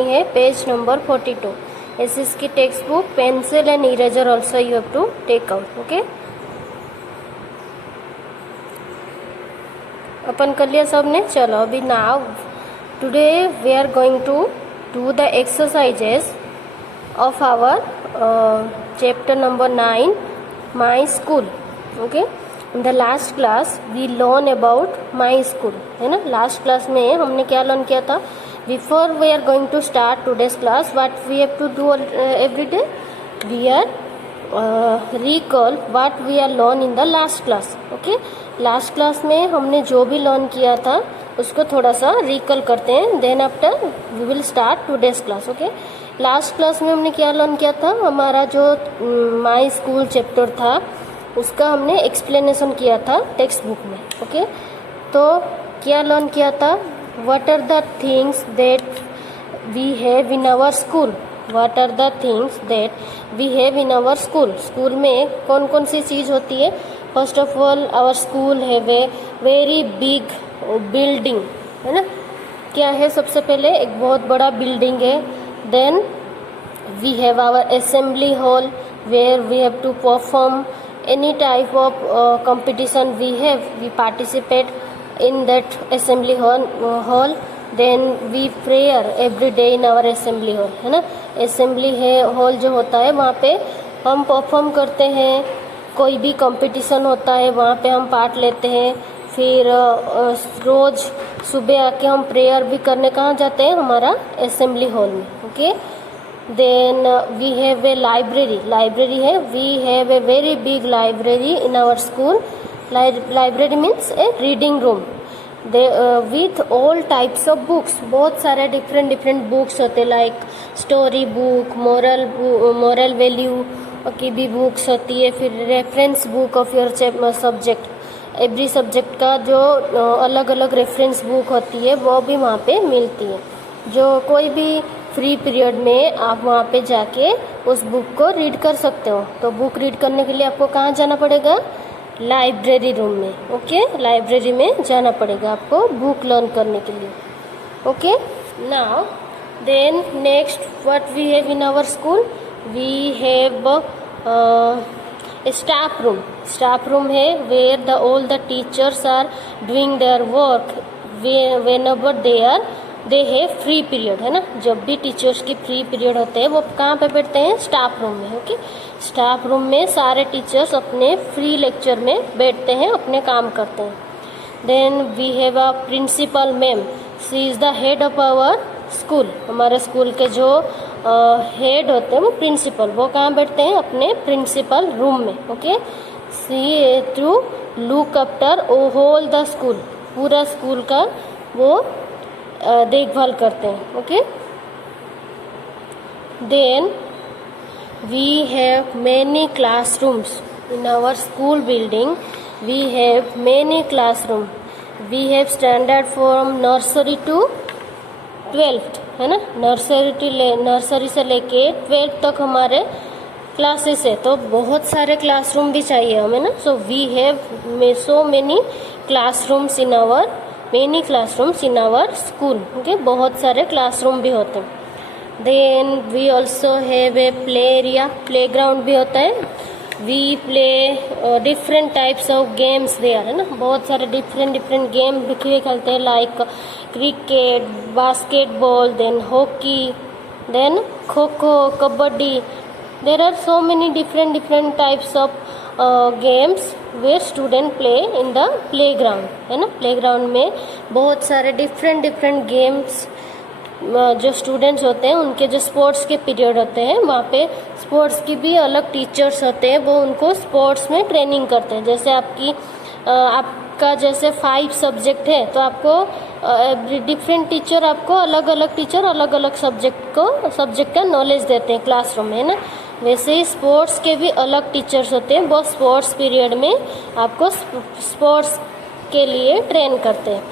है page number 42. SS की text book, pencil and eraser also you have to take out. Okay, अपन कर लिया सबने. चलो अभी now today we are going to do the exercises of our chapter number 9, my school. Okay, in the last class we learn about my school, है ना. Last class में हमने क्या लर्न किया था? Before we are going to start today's class, what we have to do every day? We are recall what we are learn in the last class. Okay, last class में हमने जो भी learn किया था उसको थोड़ा सा रिकॉल करते हैं. Then after we will start today's class. Okay, last class में हमने क्या लर्न किया था? हमारा जो माय स्कूल चैप्टर था उसका हमने एक्सप्लेनेशन किया था टेक्स्ट बुक में. ओके, तो क्या लर्न किया था? What are the things that we have in our school. What are the things that we have in our school. School में कौन कौन सी चीज़ होती है? First of all our school have a very big building, है ना. क्या है? सबसे पहले एक बहुत बड़ा बिल्डिंग है. Then we have our assembly hall where we have to perform any type of competition we participate in that assembly hall. Then we prayer every day in our assembly hall, है ना. assembly hall जो होता है वहाँ पे हम perform करते हैं. कोई भी कंपटीशन होता है वहाँ पे हम पार्ट लेते हैं. फिर रोज़ सुबह आके हम प्रेयर भी करने कहाँ जाते हैं? हमारा असेंबली हॉल में. Okay, then we have a library है. We have a very big library in our school. Library means a reading room with all types of books. बहुत सारे डिफरेंट बुक्स होते हैं, like story book, moral value की भी books होती है. फिर reference book of your subject. Every subject का जो अलग अलग रेफरेंस बुक होती है वो भी वहाँ पे मिलती है. जो कोई भी फ्री पीरियड में आप वहाँ पे जाके उस बुक को रीड कर सकते हो. तो बुक रीड करने के लिए आपको कहाँ जाना पड़ेगा? लाइब्रेरी रूम में. ओके, लाइब्रेरी में जाना पड़ेगा आपको बुक लर्न करने के लिए. Okay, now then next what we have in our school? We have staff room. Staff room है where the all the teachers are doing their work whenever they have free period, है ना. जब भी teachers की free period होते हैं वो कहाँ पे बैठते हैं? स्टाफ रूम में. ओके, स्टाफ रूम में सारे टीचर्स अपने फ्री लेक्चर में बैठते हैं, अपने काम करते हैं. Then we have a principal ma'am. She is the head of our school. हमारे स्कूल के जो हेड होते हैं वो प्रिंसिपल, वो कहाँ बैठते हैं? अपने प्रिंसिपल रूम में. Okay, see to look after whole the school. पूरा स्कूल का वो देखभाल करते हैं. Okay, then we have many classrooms in our school building. We have many classroom. We have standard from nursery to 12th, है ना. Nursery से लेके 12th तक हमारे क्लासेस है. तो बहुत सारे क्लासरूम भी चाहिए हमें ना. So we have so many classrooms in our school. Okay, बहुत सारे क्लासरूम भी होते हैं. Then we also have a play area. Play ground भी होता है. We play different types of games there, है ना. बहुत सारे डिफरेंट गेम भी खेलते हैं, like cricket, basketball, then hockey, then kho kho, kabaddi. There are so many different types of games where student play in the play ground, है ना. प्ले ग्राउंड में बहुत सारे डिफरेंट गेम्स जो स्टूडेंट्स होते हैं उनके जो स्पोर्ट्स के पीरियड होते हैं वहाँ पे स्पोर्ट्स की भी अलग टीचर्स होते हैं, वो उनको स्पोर्ट्स में ट्रेनिंग करते हैं. जैसे आपका जैसे 5 सब्जेक्ट है तो आपको डिफरेंट टीचर आपको अलग अलग सब्जेक्ट का नॉलेज देते हैं क्लासरूम में, है ना. वैसे ही स्पोर्ट्स के भी अलग टीचर्स होते हैं, वो स्पोर्ट्स पीरियड में आपको स्पोर्ट्स के लिए ट्रेन करते हैं.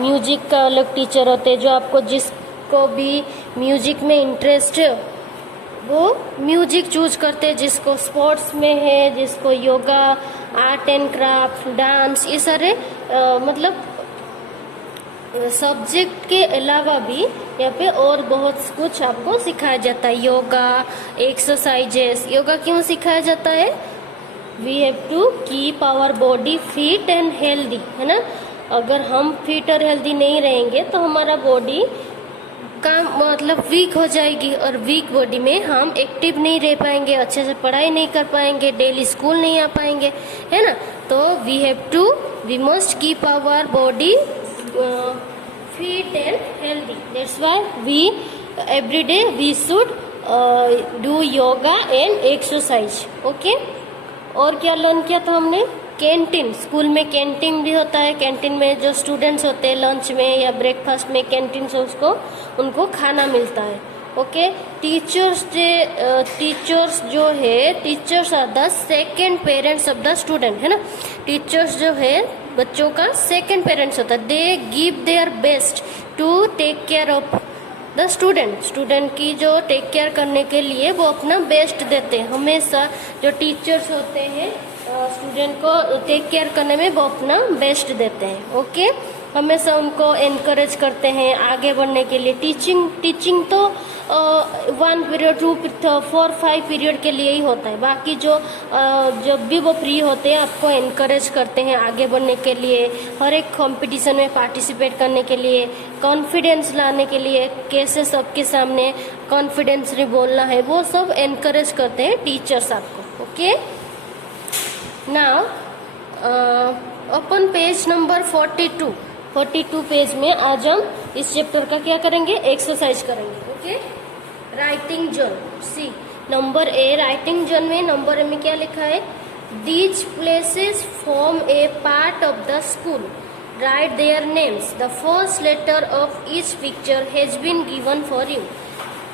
म्यूजिक का अलग टीचर होते हैं, जो आपको जिसको भी म्यूजिक में इंटरेस्ट है वो म्यूजिक चूज करते हैं. जिसको स्पोर्ट्स में है, जिसको yoga, art and craft, dance, ये सारे मतलब सब्जेक्ट के अलावा भी यहाँ पे और बहुत कुछ आपको सिखाया जाता है। योगा, एक्सरसाइजेस। योगा क्यों सिखाया जाता है? We have to keep our body fit and healthy, है ना। अगर हम फिट और हेल्दी नहीं रहेंगे तो हमारा बॉडी का मतलब वीक हो जाएगी, और वीक बॉडी में हम एक्टिव नहीं रह पाएंगे, अच्छे से पढ़ाई नहीं कर पाएंगे, डेली स्कूल नहीं आ पाएंगे, है ना। तो we must keep our body fit and healthy. That's why we every day we should do yoga and exercise. Okay? और क्या लर्न किया था हमने? कैंटीन। स्कूल में कैंटीन भी होता है। कैंटीन में जो स्टूडेंट्स होते हैं लंच में या ब्रेकफास्ट में कैंटीन से उनको खाना मिलता है। ओके। टीचर्स जो है, teachers are the second parents of the student, है ना। टीचर्स जो है बच्चों का सेकेंड पेरेंट्स होता है। They give their best to take care of the student की जो टेक केयर करने के लिए वो अपना बेस्ट देते हैं। हमेशा जो टीचर्स होते हैं स्टूडेंट को टेक केयर करने में वो अपना बेस्ट देते हैं। ओके। हमेशा उनको एनकरेज करते हैं आगे बढ़ने के लिए। टीचिंग तो 1 पीरियड 2 4 5 पीरियड के लिए ही होता है। बाकी जब भी वो फ्री होते हैं आपको एनकरेज करते हैं आगे बढ़ने के लिए, हर एक कंपटीशन में पार्टिसिपेट करने के लिए, कॉन्फिडेंस लाने के लिए, कैसे सबके सामने कॉन्फिडेंसली बोलना है, वो सब एनकरेज करते हैं टीचर्स आपको। Okay. Now open page number 42 page में आज हम इस चैप्टर का क्या करेंगे? एक्सरसाइज करेंगे। Okay. Writing zone. See number A, writing zone में नंबर ए में क्या लिखा है? These places form a part of the school, write their names, the first letter of each picture has been given for you.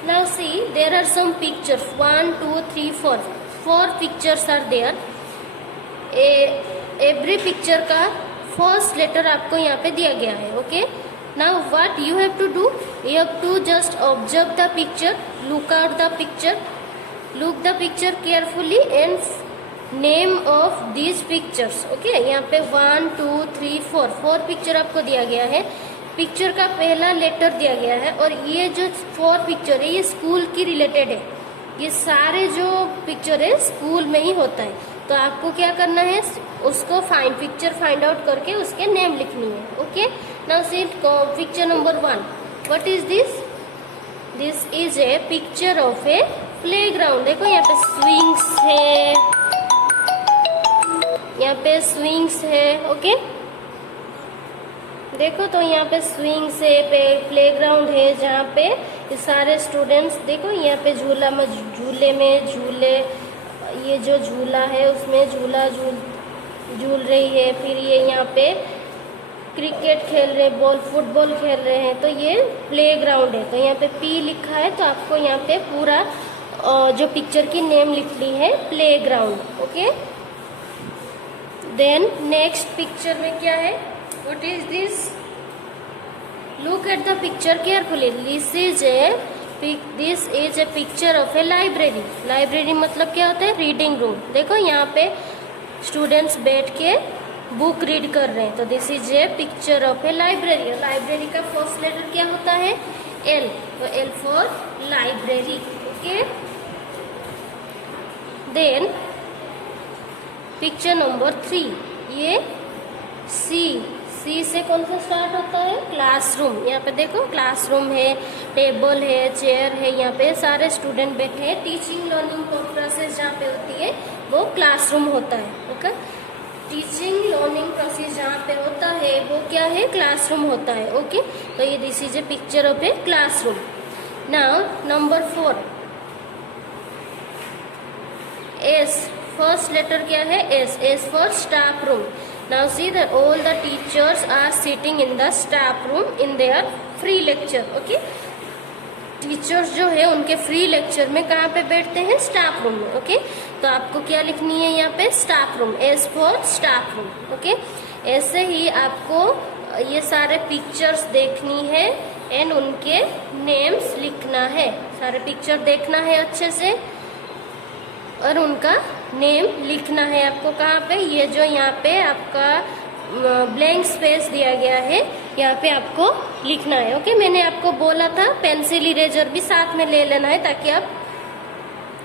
Now see there are some pictures 1 2 3 4 pictures are there. Every picture का first letter आपको यहाँ पे दिया गया है। Okay. Now what you have to do? You have to just observe the picture, look out the picture, look the picture carefully and name of these pictures. Okay. यहाँ पे 1 2 3 4 picture आपको दिया गया है। पिक्चर का पहला लेटर दिया गया है, और ये जो 4 पिक्चर है ये स्कूल की रिलेटेड है। ये सारे जो पिक्चर है स्कूल में ही होता है। तो आपको क्या करना है? उसको पिक्चर फाइंड आउट करके उसके नेम लिखनी है। Okay. Now see picture number 1। What is this? This is a picture of A playground. देखो यहाँ पे स्विंग्स है, यहाँ पे स्विंग्स है। ओके। देखो तो यहाँ पे स्विंग्स है, प्लेग्राउंड है जहाँ पे ये सारे स्टूडेंट्स, देखो यहाँ पे झूले में झूले, ये जो झूला है उसमें झूल रही है। फिर ये यहाँ पे क्रिकेट खेल रहे हैं, फुटबॉल खेल रहे हैं। तो ये प्लेग्राउंड है। तो यहाँ पे पी लिखा है, तो आपको यहाँ पे पूरा जो पिक्चर की नेम लिखनी है playground. Okay. Then next picture में क्या है? What is this? Look at the picture carefully. This is a picture of a library. Library मतलब क्या होता है? Reading room. देखो यहाँ पे स्टूडेंट्स बैठ के बुक रीड कर रहे हैं। तो this is a picture of a library. Library का फर्स्ट लेटर क्या होता है? एल। तो L for library. Okay. Then picture number 3, ये सी से कौन सा स्टार्ट होता है? क्लासरूम। यहाँ पे देखो क्लासरूम है, टेबल है, चेयर है, यहाँ पे सारे स्टूडेंट बैठे हैं। टीचिंग लर्निंग प्रोसेस जहाँ पे होती है वो क्लासरूम होता है। ओके। टीचिंग लर्निंग प्रोसेस जहाँ पे होता है वो क्या है? क्लासरूम होता है। ओके। तो ये this is a picture of a classroom. Now number 4, S. First letter क्या है? S. S for staff room. Now see that all the teachers are sitting in the staff room in their free lecture. Okay. Teachers जो है उनके free lecture में कहाँ पे बैठते हैं? स्टाफ रूम में। ओके। तो आपको क्या लिखनी है यहाँ पे? Staff room. S for staff room. Okay. ऐसे ही आपको ये सारे पिक्चर्स देखनी है एंड उनके नेम्स लिखना है। सारे पिक्चर देखना है अच्छे से और उनका नेम लिखना है आपको। कहाँ पे? ये जो यहाँ पे आपका ब्लैंक स्पेस दिया गया है यहाँ पे आपको लिखना है। ओके, मैंने आपको बोला था पेंसिल इरेजर भी साथ में ले लेना है ताकि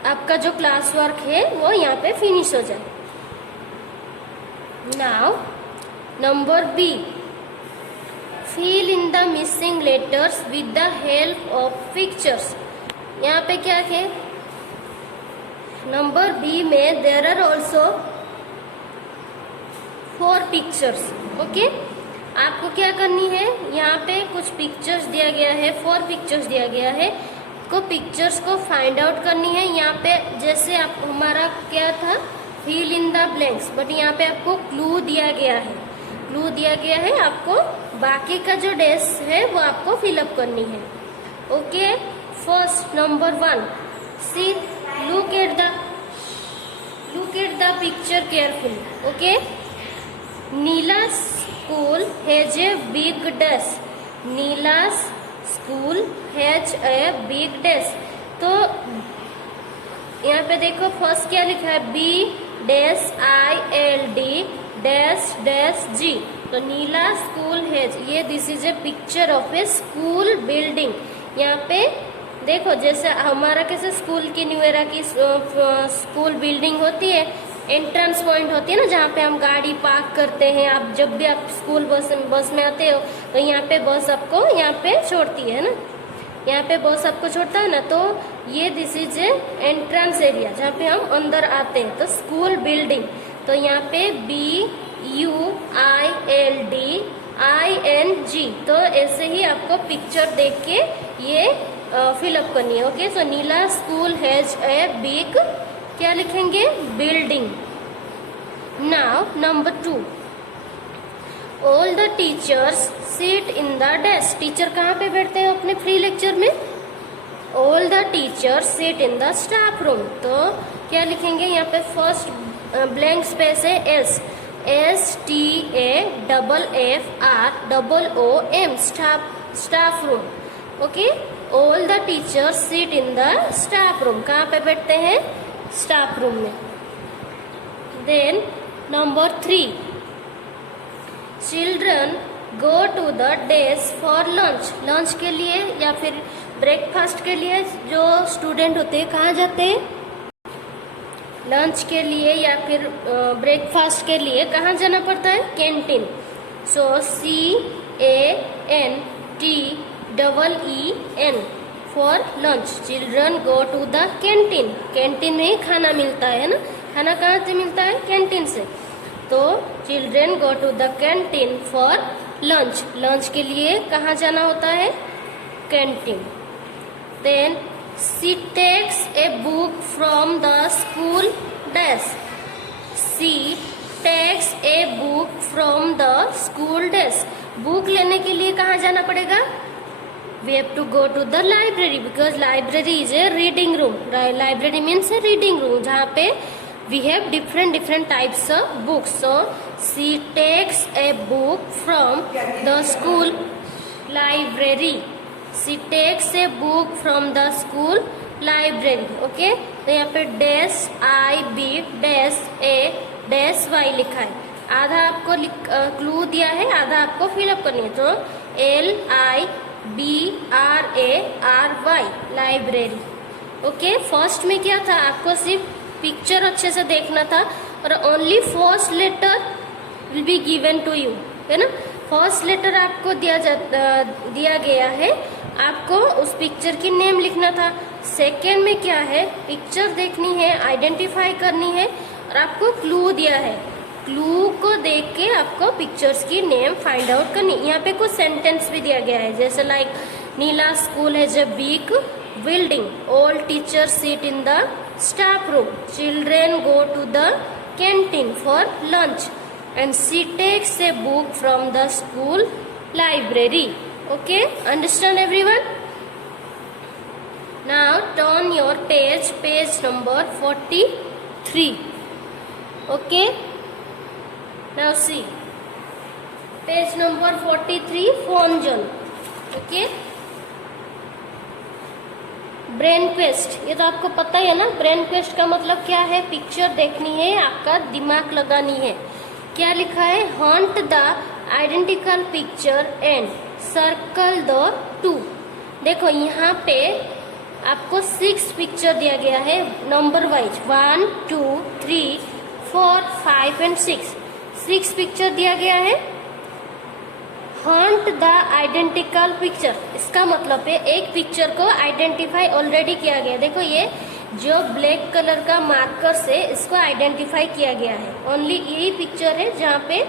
आपका जो क्लास वर्क है वो यहाँ पे फिनिश हो जाए। Now number B, fill in the missing letters with the help of pictures. यहाँ पे क्या है, नंबर बी में there are also 4 pictures. Okay, आपको क्या करनी है, यहाँ पे कुछ पिक्चर्स दिया गया है, 4 पिक्चर्स दिया गया है, को पिक्चर्स को फाइंड आउट करनी है। यहाँ पे जैसे आप हमारा क्या था, fill in the blanks, but यहाँ पे आपको क्लू दिया गया है, क्लू दिया गया है, आपको बाकी का जो डेस है वो आपको फिलअप करनी है। Okay, first number 1, see look at the picture carefully. Okay, Neela school has a big desk, Neela school has a big desk. तो यहाँ पे देखो फर्स्ट क्या लिखा है, BILD -G। तो नीला स्कूल हैज, ये this is a picture of A school building. यहाँ पे देखो जैसे हमारा कैसे स्कूल की न्यू एरा की स्कूल बिल्डिंग होती है, एंट्रेंस पॉइंट होती है ना, जहाँ पे हम गाड़ी पार्क करते हैं। आप जब भी आप स्कूल बस में आते हो तो यहाँ पे बस आपको यहाँ पे छोड़ती है ना, यहाँ पे बस आपको छोड़ता है ना। तो ये this is A entrance area जहाँ पे हम अंदर आते हैं, तो स्कूल बिल्डिंग। तो यहाँ पे BUILDING। तो ऐसे ही आपको पिक्चर देख के ये फिलअप करनी है। Okay, so Neela school has a big, क्या लिखेंगे, building. Now number 2, all the teachers sit in the desk. Teacher कहाँ पे बैठते हैं अपने फ्री लेक्चर में, all the teachers sit in the staff room. तो क्या लिखेंगे, यहाँ पे फर्स्ट ब्लैंक स्पेस है STAFFROOM, staff room. Okay, all the teachers sit in the staff room, कहाँ पे बैठते हैं, स्टाफ रूम में। Then number 3, children go to the desk for lunch. Lunch के लिए या फिर ब्रेकफास्ट के लिए जो स्टूडेंट होते हैं कहाँ जाते हैं, लंच के लिए या फिर ब्रेकफास्ट के लिए कहाँ जाना पड़ता है, canteen. So CANTEEN for lunch, children go to the canteen. Canteen में ही खाना मिलता है ना, खाना कहाँ से मिलता है, कैंटीन से। तो children go to the canteen for lunch, lunch के लिए कहाँ जाना होता है, canteen. Then she takes a book from the school desk, she takes a book from the school desk. Book लेने के लिए कहाँ जाना पड़ेगा, we have to go to the library because library is a reading room. Library means a reading room जहाँ पे we have different types of books. So she takes a book from the school library. She takes a book from the school library. Okay, तो यहाँ पे -IB-A-Y लिखा है। आधा आपको clue दिया है, आधा आपको फिलअप करनी है। तो LIBRARY लाइब्रेरी। ओके, फर्स्ट में क्या था, आपको सिर्फ पिक्चर अच्छे से देखना था और only first letter will be given to you, है ना। फर्स्ट लेटर आपको दिया गया है, आपको उस पिक्चर की नेम लिखना था। सेकेंड में क्या है, पिक्चर देखनी है, आइडेंटिफाई करनी है और आपको क्लू दिया है, क्लू को देख के आपको पिक्चर्स की नेम फाइंड आउट करनी। यहाँ पे कुछ सेंटेंस भी दिया गया है, जैसे like Neela school has a big building, all teachers sit in the staff room, children go to the canteen for lunch and she takes a book from the school library. Okay, understand everyone? Now turn your page number 43. Okay, now see page number 43, phone zone. Okay, brain quest, ये तो आपको पता ही है ना। Brain quest का मतलब क्या है, पिक्चर देखनी है, आपका दिमाग लगानी है। क्या लिखा है, Hunt the identical picture and circle the two. देखो यहाँ पे आपको 6 पिक्चर दिया गया है नंबर वाइज, 1 2 3 4 5 एंड 6 पिक्चर दिया गया है। हंट द आइडेंटिकल पिक्चर, इसका मतलब है एक पिक्चर को आइडेंटिफाई ऑलरेडी किया गया। देखो ये जो ब्लैक कलर का मार्कर से इसको आइडेंटिफाई किया गया है, ओनली यही पिक्चर है जहाँ पे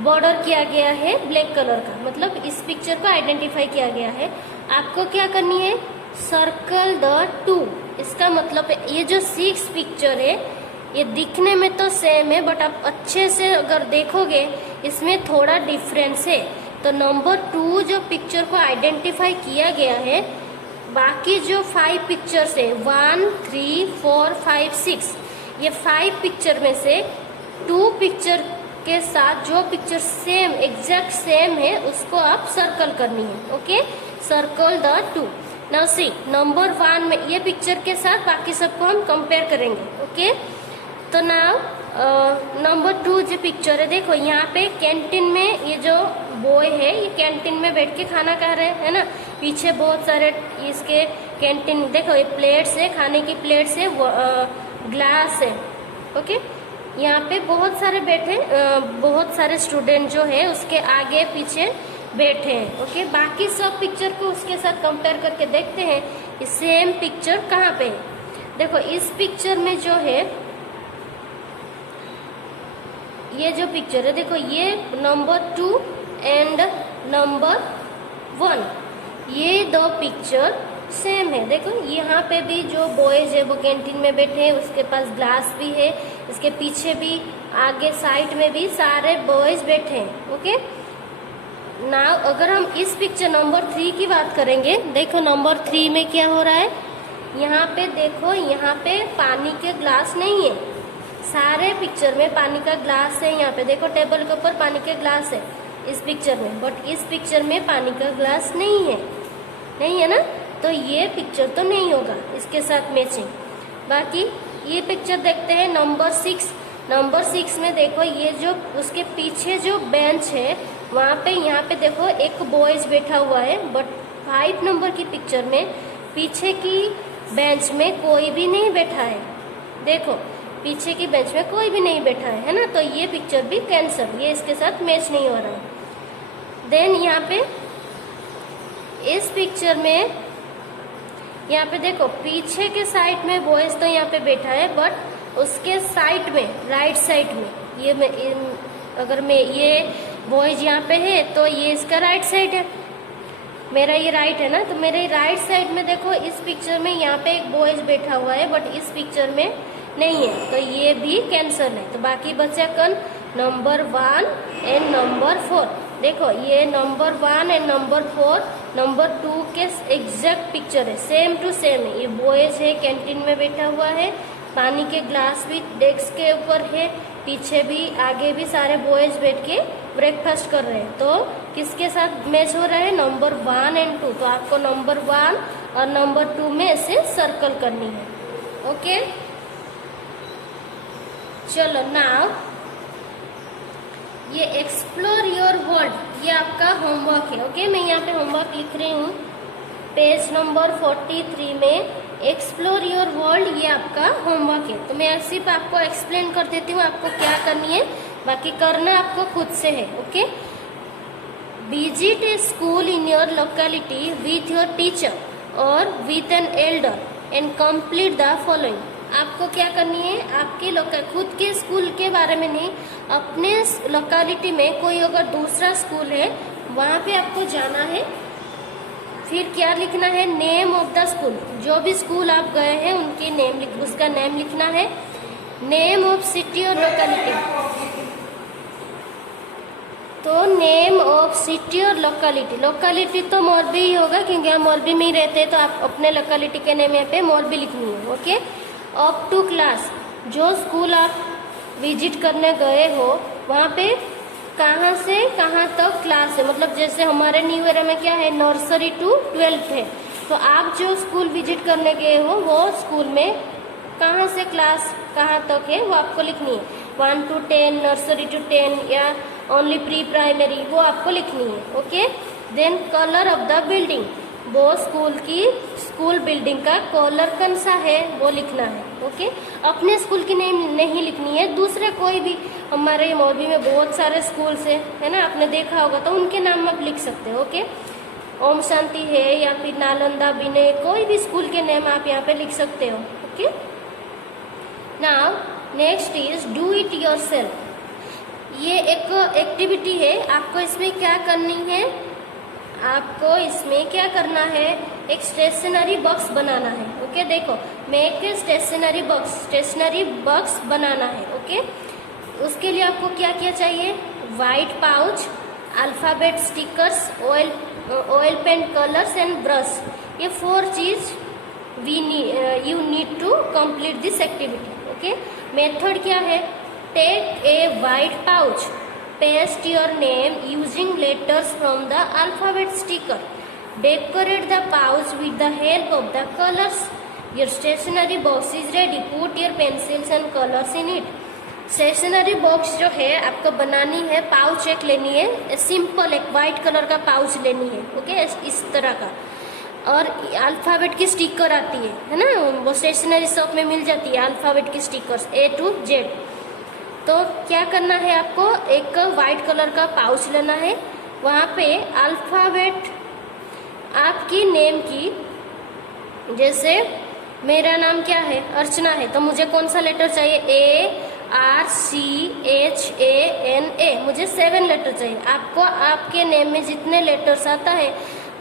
बॉर्डर किया गया है ब्लैक कलर का, मतलब इस पिक्चर को आइडेंटिफाई किया गया है। आपको क्या करनी है, सर्कल द टू। इसका मतलब है ये जो 6 पिक्चर है ये दिखने में तो सेम है, बट आप अच्छे से अगर देखोगे इसमें थोड़ा डिफरेंस है। तो नंबर 2 जो पिक्चर को आइडेंटिफाई किया गया है, बाकी जो 5 पिक्चर्स है 1 3 4 5 6, ये 5 पिक्चर में से 2 पिक्चर के साथ जो पिक्चर सेम एग्जैक्ट सेम है उसको आप सर्कल करनी है। Okay, circle the 2। Now see number 1 में ये पिक्चर के साथ बाकी सबको हम कंपेयर करेंगे। ओके, तो नाउ नंबर 2 जो पिक्चर है, देखो यहाँ पे कैंटीन में ये जो बॉय है ये कैंटीन में बैठ के खाना खा रहे हैं, है ना। पीछे बहुत सारे इसके कैंटीन, देखो ये प्लेट्स है, खाने की प्लेट्स है, ग्लास है। ओके, यहाँ पे बहुत सारे बैठे, बहुत सारे स्टूडेंट जो है उसके आगे पीछे बैठे हैं। ओके, बाकी सब पिक्चर को उसके साथ कंपेयर करके देखते हैं सेम पिक्चर कहाँ पे है। देखो इस पिक्चर में जो है ये जो पिक्चर है, देखो ये नंबर 2 एंड नंबर 1, ये 2 पिक्चर सेम है। देखो यहाँ पे भी जो बॉयज है वो कैंटीन में बैठे हैं, उसके पास ग्लास भी है, इसके पीछे भी आगे साइड में भी सारे बॉयज बैठे हैं। ओके, नाउ अगर हम इस पिक्चर नंबर 3 की बात करेंगे, देखो नंबर 3 में क्या हो रहा है, यहाँ पे देखो यहाँ पे पानी के ग्लास नहीं है, सारे पिक्चर में पानी का ग्लास है। यहाँ पे देखो टेबल के ऊपर पानी के ग्लास है इस पिक्चर में, बट इस पिक्चर में पानी का ग्लास नहीं है, नहीं है ना। तो ये पिक्चर तो नहीं होगा इसके साथ मैचिंग। बाकी ये पिक्चर देखते हैं नंबर 6। नंबर 6 में देखो ये जो उसके पीछे जो बेंच है वहाँ पे, यहाँ पे देखो एक बॉयज बैठा हुआ है, बट 5 नंबर की पिक्चर में पीछे की बेंच में कोई भी नहीं बैठा है। देखो पीछे की बेंच में कोई भी नहीं बैठा है ना, तो ये पिक्चर भी कैंसल, ये इसके साथ मैच नहीं हो रहा है। देन यहाँ पे इस पिक्चर में यहाँ पे देखो पीछे के साइड में बॉयज तो यहाँ पे बैठा है, बट उसके साइड में राइट साइड में ये अगर मैं ये बॉयज यहाँ पे है तो ये इसका राइट साइड है, मेरा ये राइट है ना, तो मेरे राइट साइड में देखो इस पिक्चर में यहाँ पे एक बॉयज बैठा हुआ है, बट इस पिक्चर में नहीं है, तो ये भी कैंसल है। तो बाकी बचा कौन, नंबर 1 एंड नंबर 4। देखो ये नंबर 1 एंड नंबर 4 नंबर 2 के एग्जैक्ट पिक्चर है, सेम टू सेम है। ये बॉयज है, कैंटीन में बैठा हुआ है, पानी के ग्लास भी डेस्क के ऊपर है, पीछे भी आगे भी सारे बॉयज बैठ के ब्रेकफास्ट कर रहे हैं। तो किसके साथ मैच हो रहा है, नंबर 1 एंड 2। तो आपको नंबर 1 और नंबर 2 में ऐसे सर्कल करनी है। ओके, चलो नाउ ये एक्सप्लोर योर वर्ल्ड, ये आपका होमवर्क है। ओके, मैं यहाँ पे होमवर्क लिख रही हूँ पेज नंबर 43 में, एक्सप्लोर योर वर्ल्ड, ये आपका होमवर्क है। तो मैं सिर्फ आपको एक्सप्लेन कर देती हूँ आपको क्या करनी है, बाकी करना आपको खुद से है। Okay, visit a school in your locality with your teacher और with an elder and complete the following. आपको क्या करनी है, आपके खुद के स्कूल के बारे में नहीं, अपने लोकेलिटी में कोई अगर दूसरा स्कूल है वहाँ पे आपको जाना है। फिर क्या लिखना है, नेम ऑफ द स्कूल, जो भी स्कूल आप गए हैं उनकी नेम उसका नेम लिखना है। नेम ऑफ सिटी और लोकेलिटी, तो नेम ऑफ सिटी और लोकेलिटी, लोकेलिटी तो मोरबी ही होगा क्योंकि हम मोरबी में ही रहते हैं, तो आप अपने लोकेलिटी के नेम यहाँ पे मोरबी लिखनी है। ओके, अप टू क्लास, जो स्कूल आप विजिट करने गए हो वहाँ पे कहाँ से कहाँ तक क्लास है, मतलब जैसे हमारे न्यू ईयर में क्या है, नर्सरी टू 12th है, तो आप जो स्कूल विजिट करने गए हो वो स्कूल में कहाँ से क्लास कहाँ तक है वो आपको लिखनी है। 1 to 10, नर्सरी टू 10 या ओनली प्री प्राइमरी, वो आपको लिखनी है। Okay, then colour of the building, वो स्कूल बिल्डिंग का कलर कौन सा है वो लिखना है। ओके, अपने स्कूल की नेम नहीं लिखनी है, दूसरे कोई भी, हमारे मोरबी में बहुत सारे स्कूल्स है ना, आपने देखा होगा, तो उनके नाम आप लिख सकते हो। ओके, ओम शांति है या फिर नालंदा विनय, कोई भी स्कूल के नेम आप यहाँ पे लिख सकते हो। Okay, now next is do it yourself. ये एक एक्टिविटी है, आपको इसमें क्या करनी है, आपको इसमें क्या करना है, एक स्टेशनरी बॉक्स बनाना है। ओके, देखो, मेक ए स्टेशनरी बॉक्स बनाना है। ओके, उसके लिए आपको क्या क्या चाहिए, white pouch, alphabet stickers, oil paint colours and brush, ये 4 चीज you need to complete this activity. Okay, method क्या है, take a white pouch, paste your name using letters from the alphabet sticker, decorate the pouch with the help of the colors, your stationery box is ready, put your pencils and colors in it। Stationery box जो है आपको बनानी है, pouch एक लेनी है, simple एक white colour का पाउच लेनी है। ओके, इस तरह का, और अल्फाबेट की स्टिकर आती है ना, वो स्टेशनरी शॉप में मिल जाती है अल्फाबेट की स्टिकर्स A to Z। तो क्या करना है, आपको एक वाइट कलर का पाउच लेना है, वहाँ पे अल्फाबेट आपकी नेम की, जैसे मेरा नाम क्या है, अर्चना है, तो मुझे कौन सा लेटर चाहिए, ARCHANA, मुझे 7 लेटर चाहिए। आपको आपके नेम में जितने लेटर्स आता है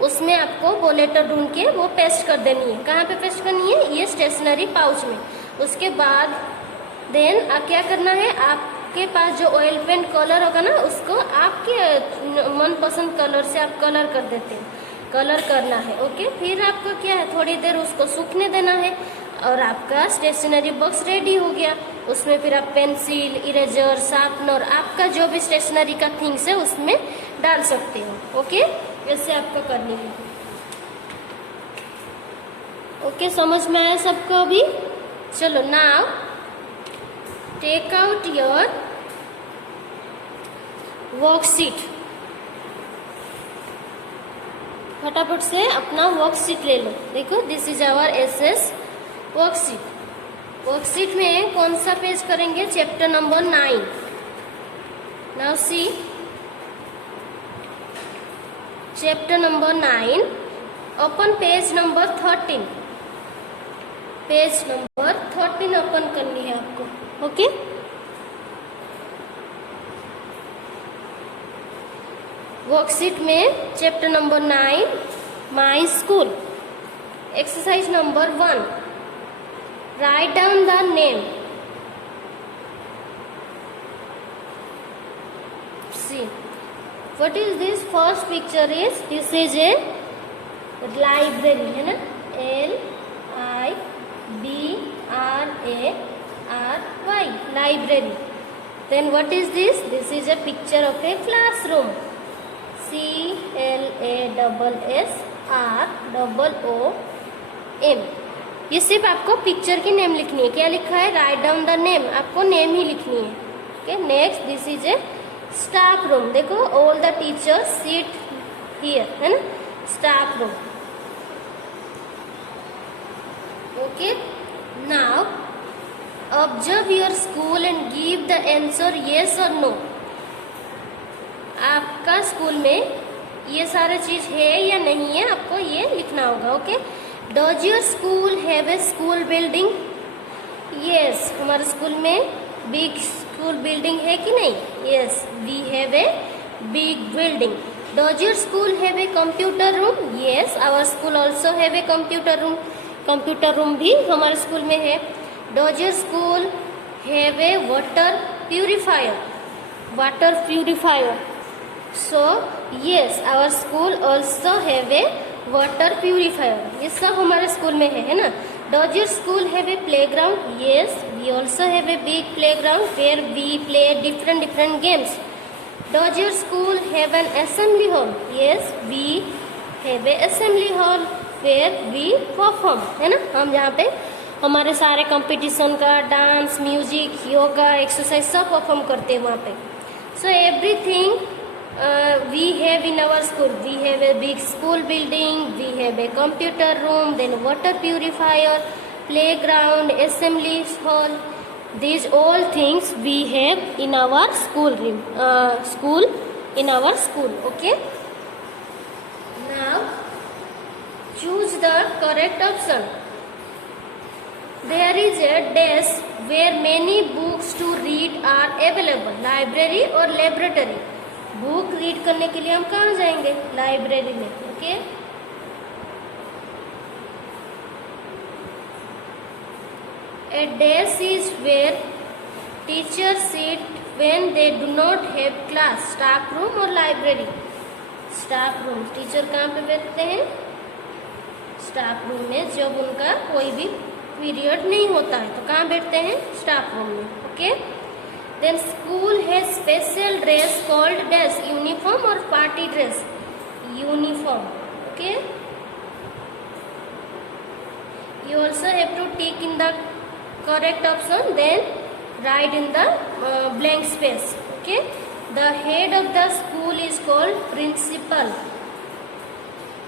उसमें आपको वो लेटर ढूंढ के वो पेस्ट कर देनी है। कहाँ पे पेस्ट करनी है, ये स्टेशनरी पाउच में। उसके बाद देन आप क्या करना है, आपके पास जो ऑयल पेंट कलर होगा ना, उसको आपके मनपसंद कलर से आप कलर कर देते हैं, कलर करना है। ओके, फिर आपको क्या है, थोड़ी देर उसको सूखने देना है और आपका स्टेशनरी बॉक्स रेडी हो गया। उसमें फिर आप पेंसिल, इरेजर, शार्पनर, आपका जो भी स्टेशनरी का थिंग्स है उसमें डाल सकते हो। ओके, ऐसे आपको करनी है। ओके, समझ में आया सबको अभी? चलो, now take out your worksheet, फटाफट से अपना वर्कशीट ले लो। देखो, this is our SS worksheet. Worksheet में कौन सा पेज करेंगे, chapter number 9। Now see chapter number 9, open page number 13, page number 13 ओपन करनी है आपको। ओके, वर्कशीट में chapter number 9 my school, exercise number 1, write down the name. See what is this, first picture is, this is A library, है ना, LIBRARY, library। Then what is this? This is a picture of a classroom, CLASSROOM। ये सिर्फ आपको picture की name लिखनी है। क्या लिखा है, राइट डाउन द नेम, आपको नेम ही लिखनी है। Okay, next, this is a staff room. देखो, all the teachers sit here, है ना, staff room. Okay, now observe your school and give the answer yes और नो। आपका स्कूल में ये सारे चीज है या नहीं है, आपको ये लिखना होगा। Okay, does your school have a school building? Yes, हमारे स्कूल में बिग स्कूल बिल्डिंग है कि नहीं? Yes, we have a big building. Does your school have a computer room? Yes, our school also have a computer room. Computer room भी हमारे school में है। Does your school have a water purifier? Water purifier, so yes, our school also have a water purifier. ये सब हमारे school में है ना। Does your school have a play ground? Yes, we also have a big play ground where we play different games. Does your school have an assembly hall? Yes, we have a assembly hall where we perform, है ना, हम जहाँ पे हमारे सारे competition का, dance, music, yoga, exercise सब perform करते हैं वहाँ पे। So everything we have in our school. We have a big school building, we have a computer room, then water purifier, playground, assembly hall. These all things we have in our school room, in our school. Okay. Now choose the correct option. There is a desk where many books to read are available. Library or laboratory. Book read करने के लिए हम कहाँ जाएंगे? Library में. Okay. A desk is where teachers sit when they do not have class. Staff room और library. Staff room. Teacher कहाँ पे बैठते हैं? स्टाफ रूम में. जब उनका कोई भी पीरियड नहीं होता है तो कहाँ बैठते हैं? स्टाफ रूम में. ओके. देन स्कूल है special dress called dress. Uniform और party dress. Uniform. Okay. You also have to tick in the correct option, then write in the blank space. Okay. The head of the school is called principal.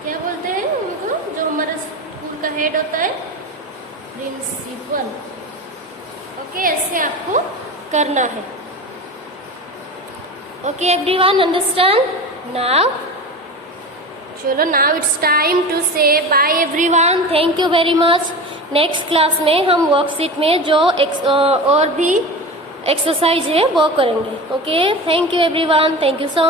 क्या बोलते हैं उनको जो हमारे school का head होता है? प्रिंसिपल. ओके. ऐसे आपको करना है. Okay everyone, understand now? चलो now it's time to say bye everyone. Thank you very much. Next class में हम वर्कशीट में जो और भी एक्सरसाइज है वो करेंगे. Okay. Thank you everyone. Thank you so much.